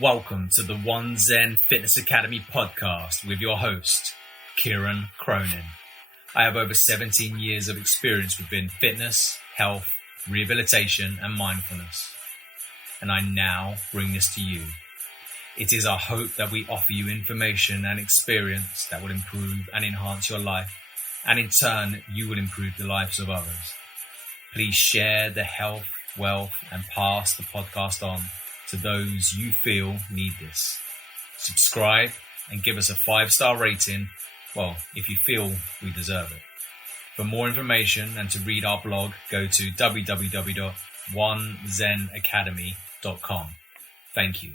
Welcome to the One Zen Fitness Academy podcast with your host, Kieran Cronin. I have over 17 years of experience within fitness, health, rehabilitation, and mindfulness. And I now bring this to you. It is our hope that we offer you information and experience that will improve and enhance your life, and in turn, you will improve the lives of others. Please share the health, wealth, and pass the podcast on to those you feel need this. Subscribe and give us a 5-star rating, well, if you feel we deserve it. For more information and to read our blog, go to www.onezenacademy.com. Thank you.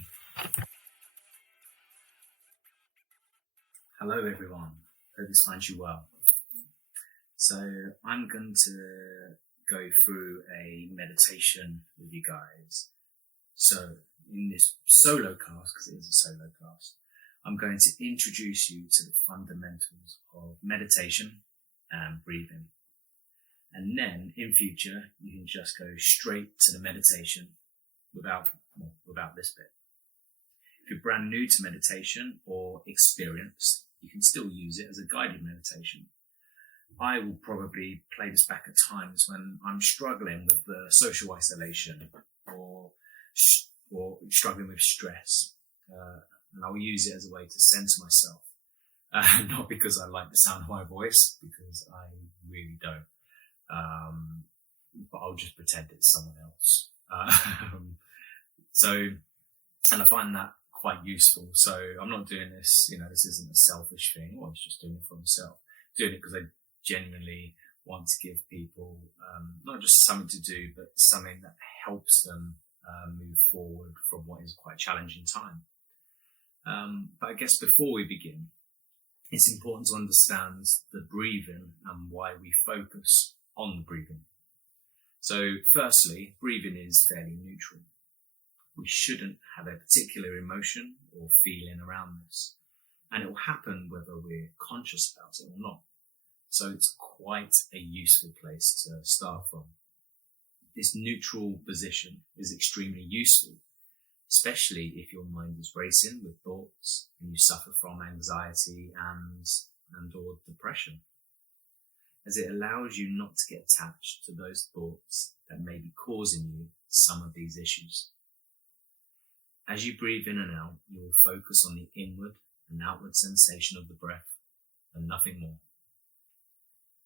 Hello everyone, hope this finds you well. So I'm going to go through a meditation with you guys. So in this solo cast, because it is a solo cast, I'm going to introduce you to the fundamentals of meditation and breathing. And then in future, you can just go straight to the meditation without this bit. If you're brand new to meditation or experienced, you can still use it as a guided meditation. I will probably play this back at times when I'm struggling with the social isolation or struggling with stress. And I will use it as a way to center myself. Not because I like the sound of my voice, because I really don't. But I'll just pretend it's someone else. And I find that quite useful. So I'm not doing this, this isn't a selfish thing. Or I was just doing it for myself. I'm doing it because I genuinely want to give people not just something to do, but something that helps them move forward from what is quite a challenging time. But I guess before we begin, it's important to understand the breathing and why we focus on the breathing. So firstly, breathing is fairly neutral. We shouldn't have a particular emotion or feeling around this, and it will happen whether we're conscious about it or not. So it's quite a useful place to start from. This neutral position is extremely useful, especially if your mind is racing with thoughts and you suffer from anxiety and or depression, as it allows you not to get attached to those thoughts that may be causing you some of these issues. As you breathe in and out, you will focus on the inward and outward sensation of the breath and nothing more.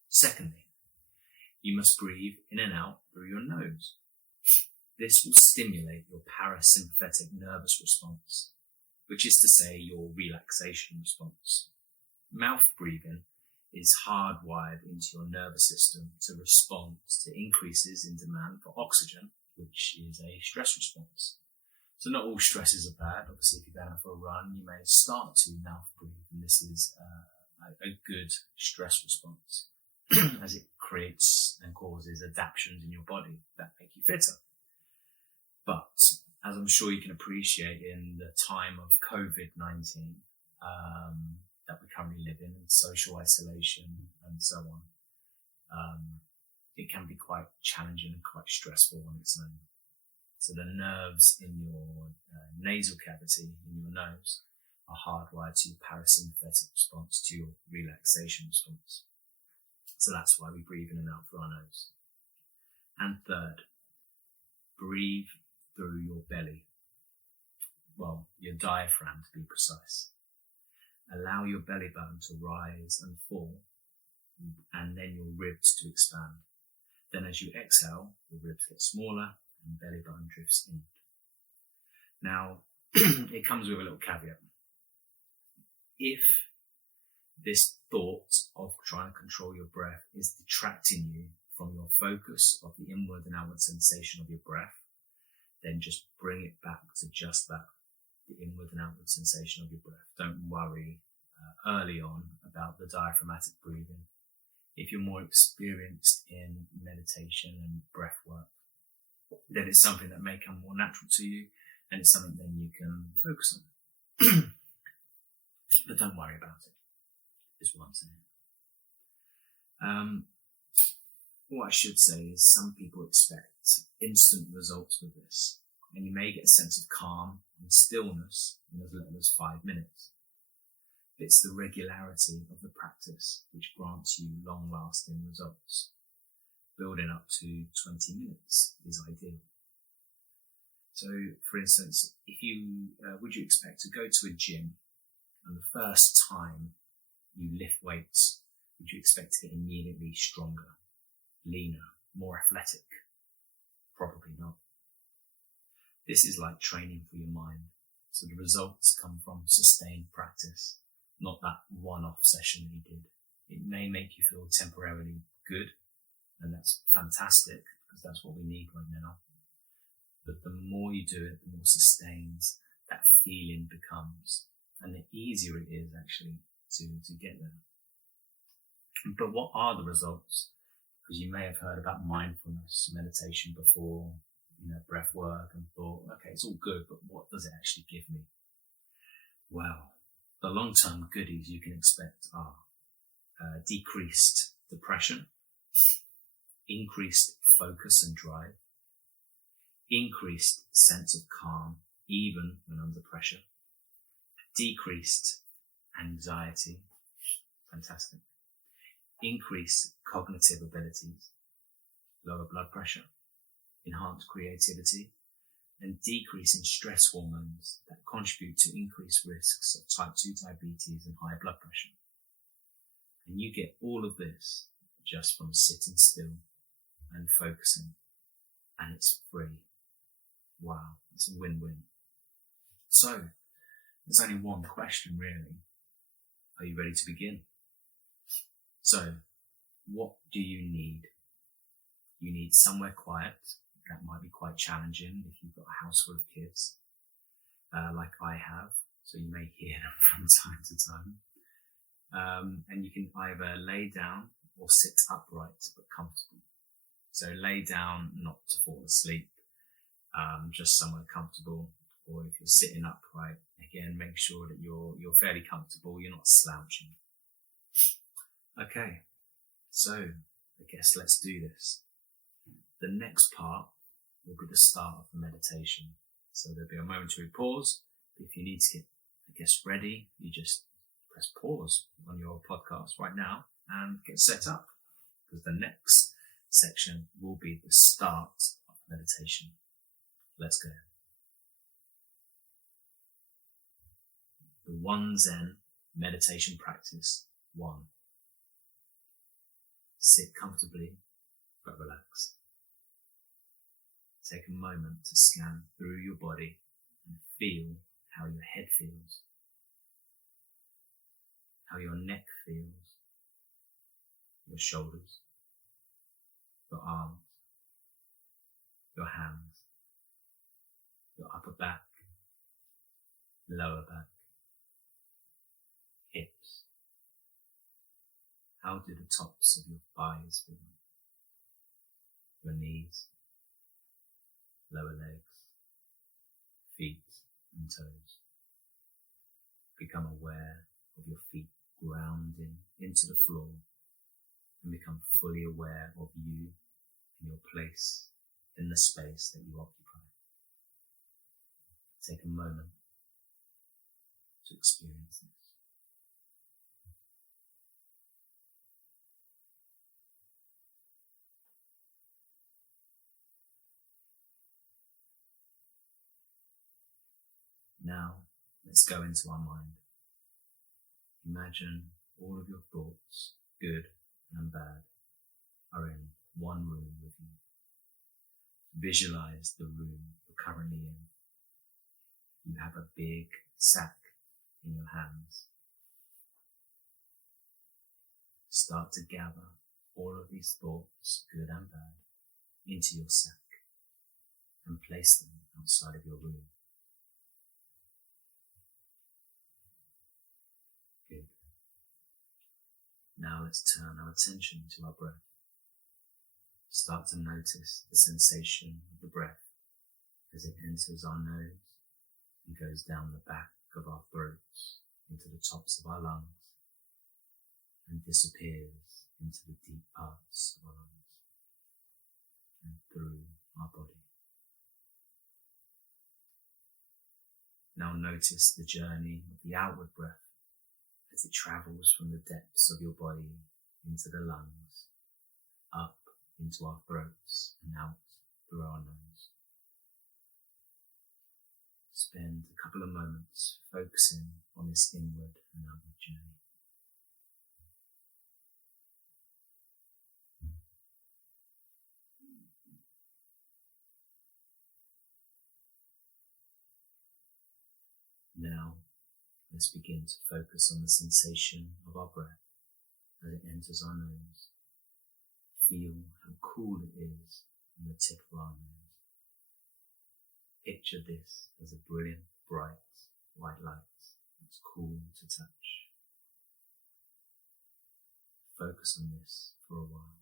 Secondly, you must breathe in and out through your nose. This will stimulate your parasympathetic nervous response, which is to say your relaxation response. Mouth breathing is hardwired into your nervous system to respond to increases in demand for oxygen, which is a stress response. So not all stresses are bad. Obviously, if you're going for a run, you may start to mouth breathe, and this is a good stress response, as it creates and causes adaptations in your body that make you fitter. But as I'm sure you can appreciate in the time of COVID-19 that we currently live in, and social isolation and so on, it can be quite challenging and quite stressful on its own. So the nerves in your nasal cavity, in your nose, are hardwired to your parasympathetic response, to your relaxation response. So that's why we breathe in and out through our nose. And third, breathe through your belly. Well, your diaphragm to be precise. Allow your belly button to rise and fall, and then your ribs to expand. Then as you exhale, your ribs get smaller and belly button drifts in. Now, it comes with a little caveat. If this thought of trying to control your breath is detracting you from your focus of the inward and outward sensation of your breath, then just bring it back to just that, the inward and outward sensation of your breath. Don't worry early on about the diaphragmatic breathing. If you're more experienced in meditation and breath work, then it's something that may come more natural to you, and it's something then you can focus on. But don't worry about it, is what I'm saying. What I should say is some people expect instant results with this, and you may get a sense of calm and stillness in as little as 5 minutes. It's the regularity of the practice which grants you long-lasting results. Building up to 20 minutes is ideal. So, for instance, if you would you expect to go to a gym and the first time you lift weights, would you expect to get immediately stronger, leaner, more athletic? Probably not. This is like training for your mind. So the results come from sustained practice, not that one-off session you did. It may make you feel temporarily good, and that's fantastic because that's what we need right now. But the more you do it, the more sustained that feeling becomes, and the easier it is actually to get there. But what are the results? Because you may have heard about mindfulness meditation before, breath work, and thought, okay, it's all good, but what does it actually give me? Well, the long-term goodies you can expect are decreased depression, increased focus and drive, increased sense of calm, even when under pressure, decreased anxiety, fantastic, increased cognitive abilities, lower blood pressure, enhanced creativity, and decrease in stress hormones that contribute to increased risks of type 2 diabetes and high blood pressure. And you get all of this just from sitting still and focusing, and it's free. Wow, it's a win-win. So, there's only one question really. Are you ready to begin? So, what do you need? You need somewhere quiet. That might be quite challenging if you've got a house full of kids, like I have, so you may hear them from time to time. And you can either lay down or sit upright but comfortable. So lay down, not to fall asleep, just somewhere comfortable. Or if you're sitting upright, again, make sure that you're fairly comfortable, you're not slouching. Okay, so I guess let's do this. The next part will be the start of the meditation. So there'll be a momentary pause. If you need to get, ready, you just press pause on your podcast right now and get set up, because the next section will be the start of meditation. Let's go. The One Zen meditation practice 1. Sit comfortably but relaxed. Take a moment to scan through your body and feel how your head feels, how your neck feels, your shoulders, your arms, your hands, your upper back, lower back, hips. How do the tops of your thighs feel? Your knees, lower legs, feet and toes. Become aware of your feet grounding into the floor and become fully aware of you and your place in the space that you occupy. Take a moment to experience this. Now, let's go into our mind. Imagine all of your thoughts, good and bad, are in one room with you. Visualize the room you're currently in. You have a big sack in your hands. Start to gather all of these thoughts, good and bad, into your sack and place them outside of your room. Good. Now let's turn our attention to our breath. Start to notice the sensation of the breath as it enters our nose and goes down the back of our throats into the tops of our lungs and disappears into the deep parts of our lungs and through our body. Now notice the journey of the outward breath as it travels from the depths of your body into the lungs, up into our throats and out through our nose. Spend a couple of moments focusing on this inward and outward journey. Now, let's begin to focus on the sensation of our breath as it enters our nose. Feel how cool it is on the tip of our nose. Picture this as a brilliant, bright, white light that's cool to touch. Focus on this for a while.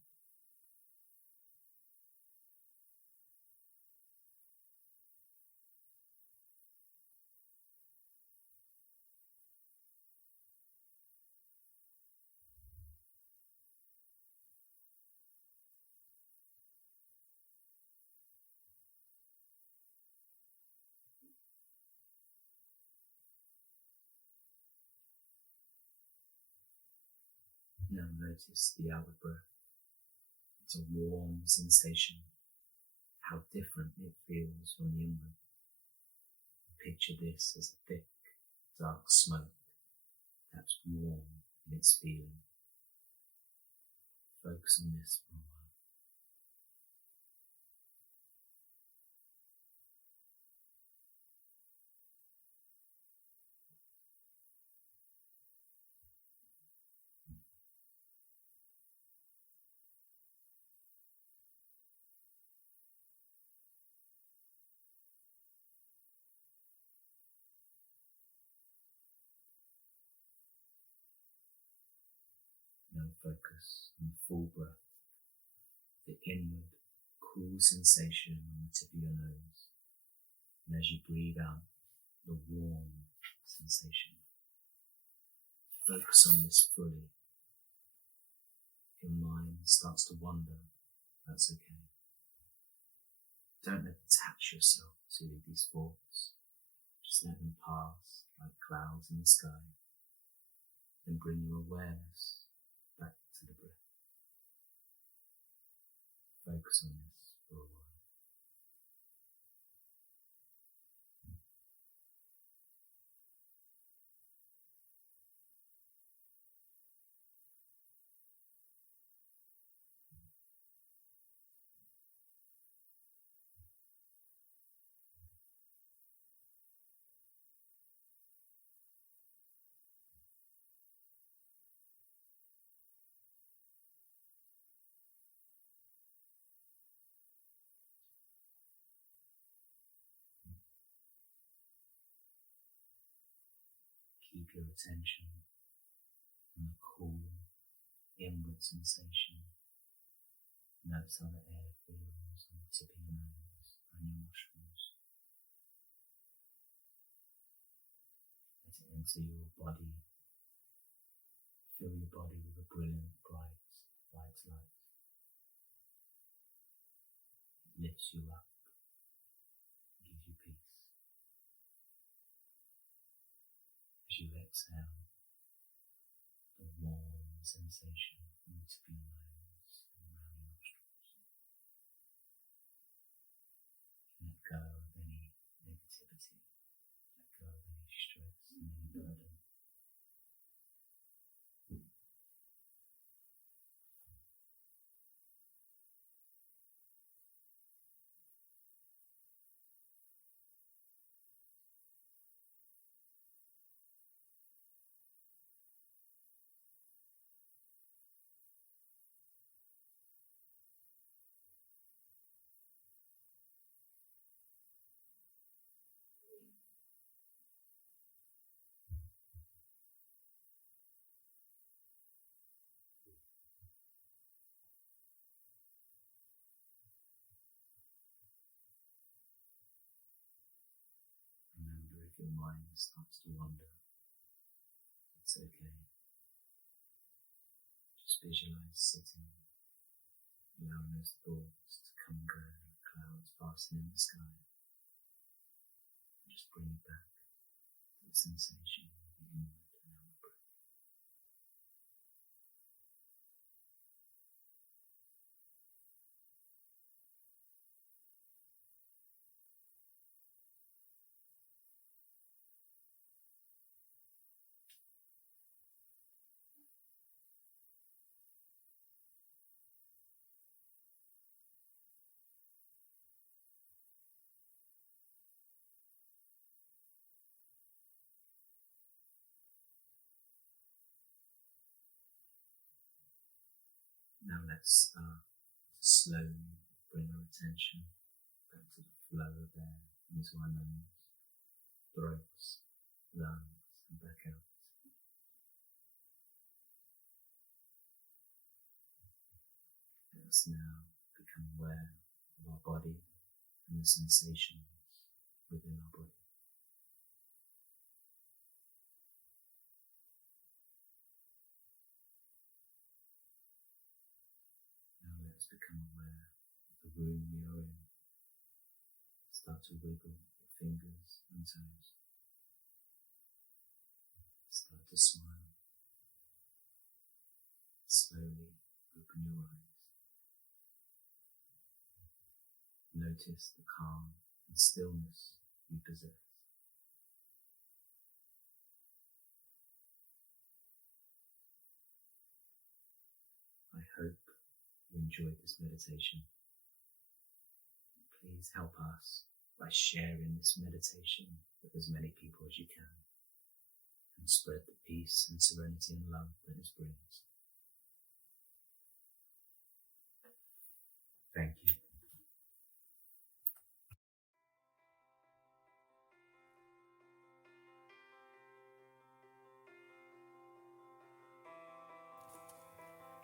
Now notice the outward breath. It's a warm sensation, how different it feels from the inward. Picture this as a thick, dark smoke that's warm in its feeling. Focus on this for a while. Now focus on the full breath, the inward, cool sensation on the tip of your nose. And as you breathe out, the warm sensation. Focus on this fully. If your mind starts to wander, that's okay. Don't attach yourself to these thoughts. Just let them pass like clouds in the sky. Then bring your awareness back to the breath. Focus on this for a while. Keep your attention on the cool, inward sensation. Notice how the air feels on the tip of your nose and your nostrils. Let it enter your body. Fill your body with a brilliant, bright, white light. It lifts you up, gives you peace. As you exhale, the warm sensation from the tip of your nose and around your nostrils. Let go of any negativity, let go of any stress and any burden. Remember, if your mind starts to wander, it's okay. Just visualize sitting, allowing those thoughts to come and go like clouds passing in the sky. And just bring it back. the sensation of the inward and outward breath. Now let's start to slowly bring our attention back to the flow of air into our nose, throats, lungs, and back out. Let us now become aware of our body and the sensations within our body. Now let us become aware of the room we are in. Start to wiggle your fingers and toes. Start to smile. Slowly open your eyes. Notice the calm and stillness you possess. I hope you enjoyed this meditation. Please help us by sharing this meditation with as many people as you can, and spread the peace and serenity and love that it brings. Thank you.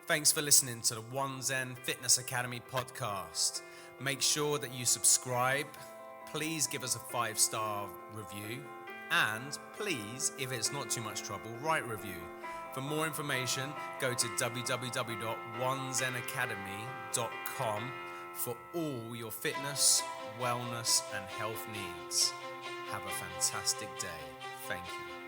Thanks for listening to the One Zen Fitness Academy podcast. Make sure that you subscribe. Please give us a 5-star review. And please, if it's not too much trouble, write review. For more information, go to www.onezenacademy.com for all your fitness, wellness, and health needs. Have a fantastic day. Thank you.